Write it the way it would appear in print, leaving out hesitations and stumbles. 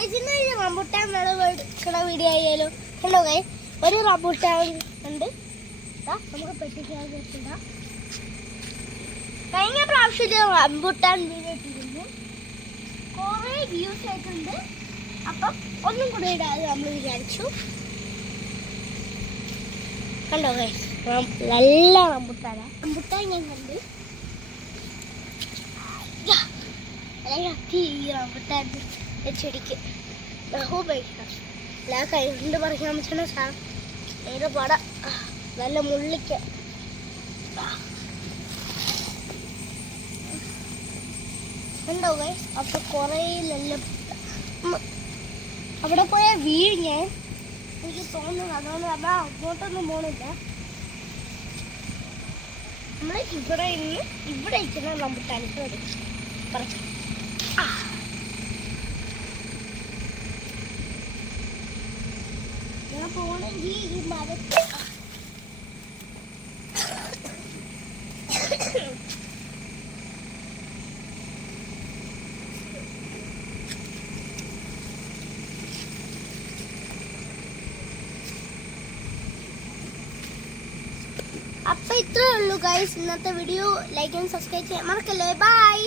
Guys ഇന്ന് rambutan വിളവെടുക്കണ video ആയാലോ. കണ്ടോ ഗൈസ്, ഒരു റംബുട്ടാൻ ഉണ്ട്. നമുക്ക് പെട്ടിക്കാ. കഴിഞ്ഞ പ്രാവശ്യം റംബുട്ടാൻ വീഡിയോ ഇട്ടിരുന്നു, കുറേ വ്യൂസ് ആയിട്ടുണ്ട്. അപ്പം ഒന്നും കൂടെ ഇടാതെ നമ്മൾ വിചാരിച്ചു. കണ്ടോ ഗൈസ്, നല്ല റംബുട്ടാനാ. റംബുട്ടാൻ ഞാൻ കണ്ട് ഈ റംബുട്ടാൻ ചെടിക്ക് എല്ലാ കൈകൊണ്ട് പറിക്കാൻ പറ്റണ സാധനം. നേരെ പട നല്ല മുള്ളിക്ക. ഉണ്ടോ ഗൈസ്? അപ്പൊ കൊറേ നല്ല അവിടെ പോയ വീഴ് എനിക്ക് തോന്നുന്നു. അതുകൊണ്ട് നമ്മൾ അങ്ങോട്ടൊന്നും പോണില്ല. നമ്മള് ഇവിടെ ഇന്ന് ഇവിടെ ഇരിക്കുന്ന റംബുട്ടാനിക്ക് വരും പറിക്കാം. ഞാൻ പോണെങ്കിൽ ഈ മരത്തിൽ അപ്പൊ ഇത്രേ ഉള്ളൂ ഗൈസ് ഇന്നത്തെ വീഡിയോ. ലൈക്ക് ആൻഡ് സബ്സ്ക്രൈബ് ചെയ്യാൻ മറക്കല്ലേ. ബൈ.